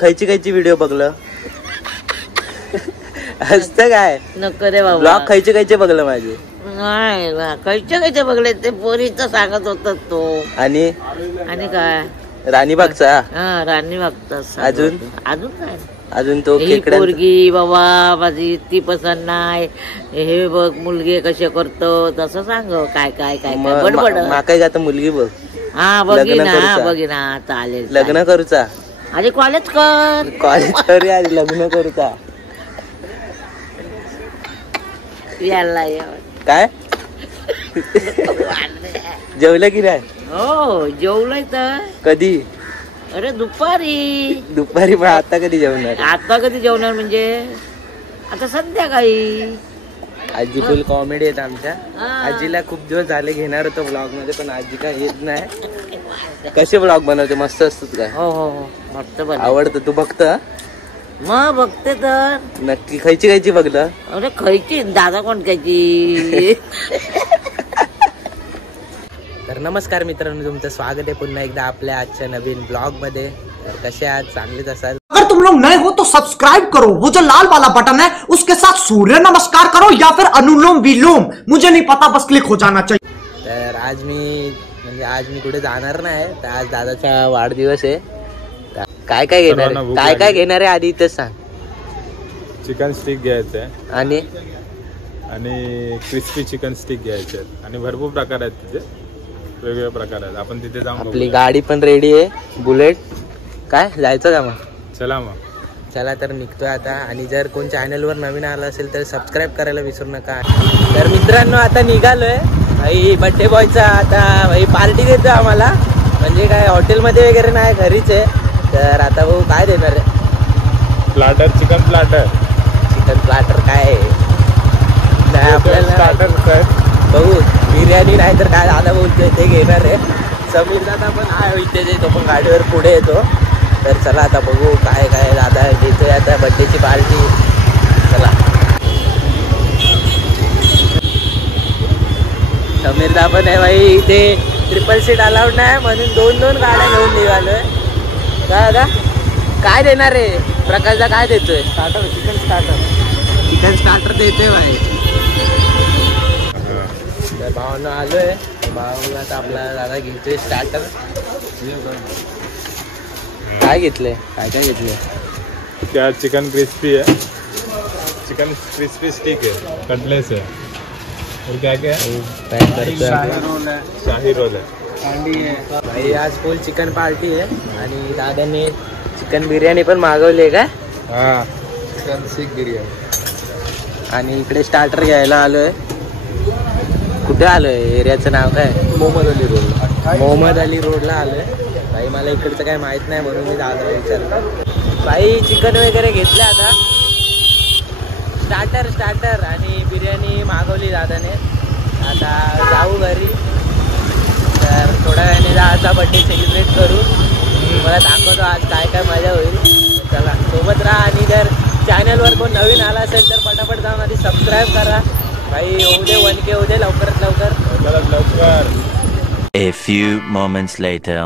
खायची व्हिडिओ बघलं असतं काय नको रे बाबा. ब्लॉग खायचे बघलं माझे नाही खायचे बघले ते पोरीच सांगत होत तो. आणि काय राणीबागचा राणीबागचा अजून काय अजून तो पोरगी बाबा माझी ती पसंत नाही हे बघ मुलगी कसे करतो तसं सांग. काय काय काय बडबड काय आता मुलगी बघ. हा बघिना चालेल. लग्न करूचा अरे कॉलेज कर आधी लग्न करूचा. याला काय जेवलं की नाही? हो जेवलंय तर. कधी? अरे दुपारी. पण आता कधी जेवणार? आता कधी जेवणार म्हणजे आता संध्याकाळी. आजी फुल कॉमेडी आहेत आमच्या. आजीला खूप दिवस झाले घेणार होतो ब्लॉग मध्ये पण आजी काय येत नाही. कसे ब्लॉग बनवते? मस्त असतात काय? हो मस्त आवडतं. तू बघत? मग बघते तर नक्की. खायची बघलं? अरे खायची दादा कोण खायची. तर नमस्कार मित्रांनो, तुमचं स्वागत आहे पुन्हा एकदा आपल्या आजच्या नवीन ब्लॉग मध्ये. कसे आज? चांगलेच असाल. अगर तुम लोग नए हो तो सब्सक्राइब करो, वो जो लाल वाला बटन है उसके साथ सूर्य नमस्कार करो या फिर अनुलोम विलोम, मुझे नहीं पता, बस क्लिक हो जाना चाहिए. तर आज मी कुठे जाणार नाही. तर आज दादाचा वाढदिवस आहे. काय घेणार आहे आधी इथं सांग. चिकन स्टिक घ्यायचं आहे आणि क्रिस्पी चिकन स्टिक घ्यायचे आहेत आणि भरपूर प्रकार आहेत तिथे, वेगवेगळे प्रकार आहेत. आपण तिथे जाऊन आपली गाडी पण रेडी आहे बुलेट. काय जायचं का मग? चला तर निघतोय आता. आणि जर कोण चॅनलवर नवीन आला असेल तर सबस्क्राईब करायला विसरू नका. तर मित्रांनो आता निघालोय भाई बर्थडे बॉयचा. आता भाई पार्टी देतो आम्हाला, म्हणजे काय हॉटेलमध्ये वगैरे नाही, घरीच आहे. तर आता भाऊ काय देणार आहे? चिकन प्लाटर काय नाही आपल्याला बघू. बिर्याणी नाही तर काय दादा बोलतोय ते घेणार आहे. समीर दादा पण आहे इथे, तो पण गाडीवर पुढे येतो. तर चला आता बघू काय दादा देतोय आता बर्थडेची पार्टी. चला. समीरदा पण आहे भाई इथे. ट्रिपल सीट अलाउड नाही म्हणून दोन गाड्या घेऊन निघालोय. दादा काय देणार आहे? प्रकाशदा काय देतोय? चिकन स्टार्टर देतोय भाई. तर भावानं आलोय. भाऊ आता आपला दादा घेतोय स्टार्टर. काय घेतलंय? काय घेतलंय? क्या चिकन क्रिस्पी है, चिकन क्रिस्पी स्टिक है, कटलेस है और क्या शाही रोल है भाई. आज फुल चिकन पार्टी आहे आणि दादाने चिकन बिर्याणी पण मागवली का? हा, चिकन स्टिक बिर्याणी. आणि इकडे स्टार्टर घ्यायला आलोय. कुठे आलोय? एरियाचं नाव काय? मोहम्मद अली रोडला आलोय भाई. मला इकडचं काय माहित नाही म्हणून मी दादाला विचारलं. भाई चिकन वगैरे घेतलं आता. स्टार्टर आणि बिर्याणी मागवली दादाने. आता जाऊ घरी. तर थोड्या वेळाने दादाचा बर्थडे सेलिब्रेट करू. मला दाखवतो आज काय मजा होईल. चला सोबत राहा. आणि जर चॅनलवर कोण नवीन आला असेल तर पटापट जाऊन आधी सबस्क्राईब करा भाई. होऊ दे 1K होऊ दे लवकरात लवकर. A few moments later.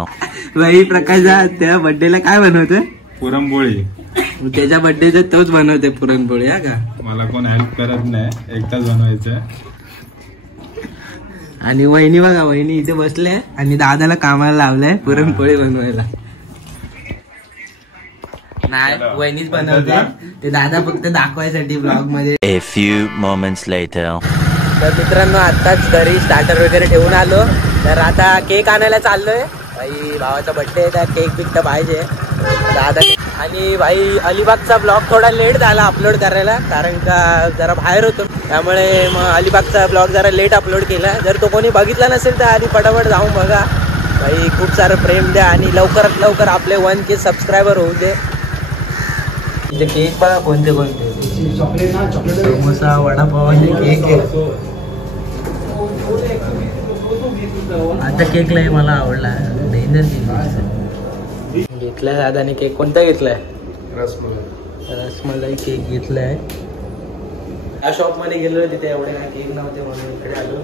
भाई प्रकाशदा त्या बर्थडेला काय बनवतोय? पुरणपोळी. त्याच्या बर्थडेचा तोच बनवते पुरणपोळी. हा का? मला कोण हेल्प करत नाही, एकटाच बनवायचं. आणि वहिनी बघा, वहिनी इथे बसल्या आणि दादाला कामाला लावलंय पुरणपोळी बनवायला. नाही वहिनीच बनवते ते, दादा फक्त दाखवायसाठी ब्लॉग मध्ये. A few moments later. तर मित्रांनो आत्ताच घरी स्टार्टर वगैरे ठेवून आलो. तर आता केक आणायला चाललोय भाई. भावाचा बर्थडे आहे, त्या केक तर पाहिजे दादा. आणि भाई अलिबागचा ब्लॉग थोडा लेट झाला अपलोड करायला, कारण का जरा बाहेर होतो. त्यामुळे मग अलिबागचा ब्लॉग जरा लेट अपलोड केला. जर तो कोणी बघितला नसेल तर आधी पटापट जाऊन बघा भाई. खूप सारं प्रेम द्या आणि लवकरात लवकर आपले 1K सबस्क्रायबर होऊ दे. इथे केक बघा कोणते समोसा वडापाव केक आहे. आता केक लय मला आवडला. डेंजर केक घेतलाय दादाने. केक कोणता घेतलाय? रसमलाई केक घेतलाय. या शॉप मध्ये गेलो तिथे एवढे काय केक नव्हते म्हणून इकडे आलो.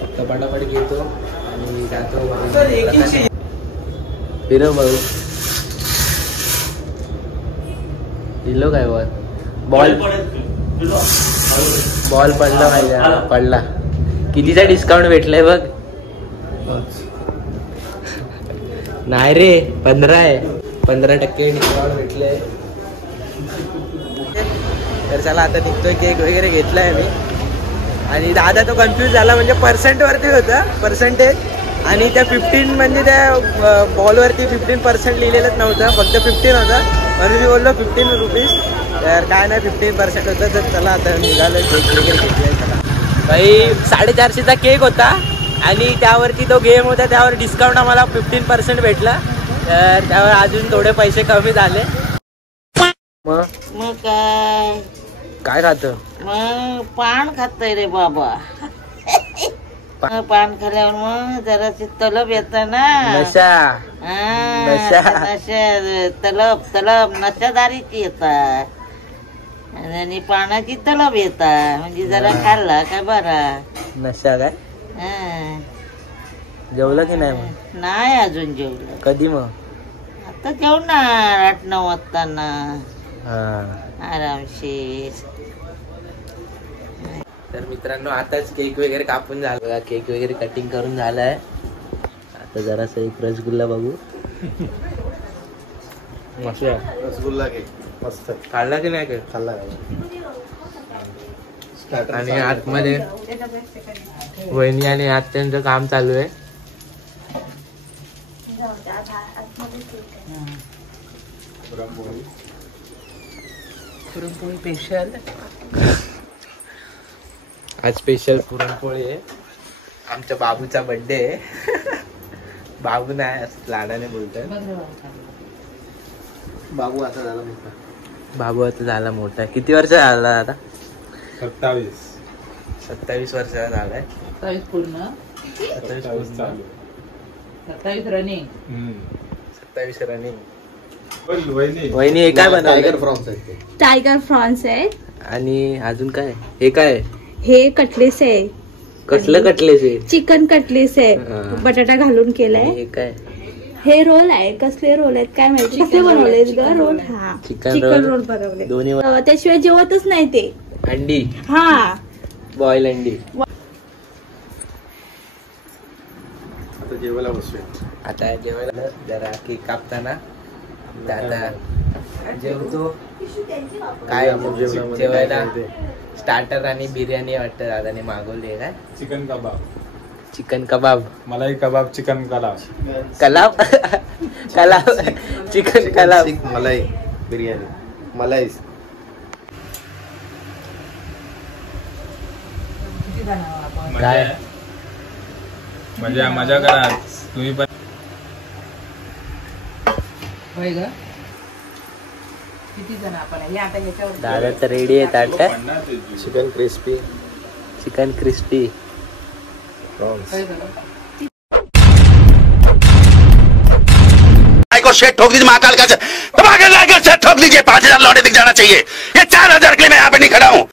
फक्त पटापट घेतो आणि जातो. फिरव भाऊ. दिलो काय बॉल बॉल पडला पाहिजे. पडला. कितीचा डिस्काउंट भेटलाय बघ. नाही रे 15 आहे. 15% डिस्काउंट भेटले. तर चला आता निघतोय. केक वगैरे घेतलाय मी. आणि दादा तो कन्फ्यूज झाला म्हणजे पर्सेंट वरती होता पर्सेंटेज. आणि त्या 15 म्हणजे त्या बॉलवरती 15% लिहिलेलंच नव्हतं. फक्त 15 होता. म्हणून मी बोललो 15 रुपीज. तर काय नाही 15% होतं. तर चला आता निघालो. केक वगैरे घेतलाय. चला भाई 450चा केक होता. आणि त्यावरती तो गेम होता. त्यावर डिस्काउंट आम्हाला 15% भेटला. तर त्यावर अजून थोडे पैसे कमी झाले. मग काय काय खातं? मग पान खातोय रे बाबा. पान खाल्यावर मग जरा तलब येत ना. नशा नशा तलब तलब नशादारीची येतात. आणि पानाची तलब येतात. म्हणजे जरा खाल्ला काय बरा. नशा काय? जेवलं की नाही मग? नाही अजून जेवलं. कधी मग? आता जेवणार 8-9 वाजताना हा. आरामशीर. तर मित्रांनो आताच केक वगैरे कापून झाला. केक वगैरे कटिंग करून झालाय. आता जरासा एक रसगुल्ला बघू. मस्त रसगुल्ला केक मस्त. खाल्ला की नाही? खाल्ला. आणि आतमध्ये वहिनी आणि आत्यांचं काम चालू आहे. पुरणपोळी स्पेशल. आज स्पेशल पुरणपोळी आहे. आमच्या बाबूचा बर्थडे आहे. बाबू नाही असं लाडाने बोलतोय. बाबू आता झाला मोठा. बाबू आता झाला मोठा. किती वर्ष झाला आता? 27 वर्षाचा झालाय. 27 पूर्ण. 27 रनिंग. 27 रनिंग. वहिनी हे काय बनवलं? टायगर फ्रॉन्स आहे. टायगर प्रॉन्स आहे. आणि अजून काय? हे काय? हे कटलेस आहे. कसलं कटलेस आहे? चिकन कटलेस आहे. बटाटा घालून केलाय. हे काय? हे रोल आहे. कसले रोल आहेत काय माहिती. कसले बनवलेत ग रोल? हा चिकन रोल बनवले. दोन्ही त्याशिवाय जेवतच नाही ते. अंडी. हा बॉईल अंडी. आता जेवायला बसूया. आता जेवायला जरा केक कापताना आता जेवतो. काय जेवायला स्टार्टर आणि बिर्याणी वाटतं दादाने मागवली. काय? चिकन कबाब. चिकन कबाब. मलाई कबाब. चिकन कलाव. कलाव. कलाव. चिकन कलाव. मलाई बिर्याणी. मलाई. काय? मजा करा तुम्ही पण. दादा तर रेडी आहे. ताट चिकन क्रिस्पी. Chicken crispy. को शेट ठोक दीजिए महाकाल का ठोक दीजिए. 5000 लौटे दिख जाना चाहिए. ये 4000 के लिए मैं यहाँ पे नहीं खड़ा हूँ.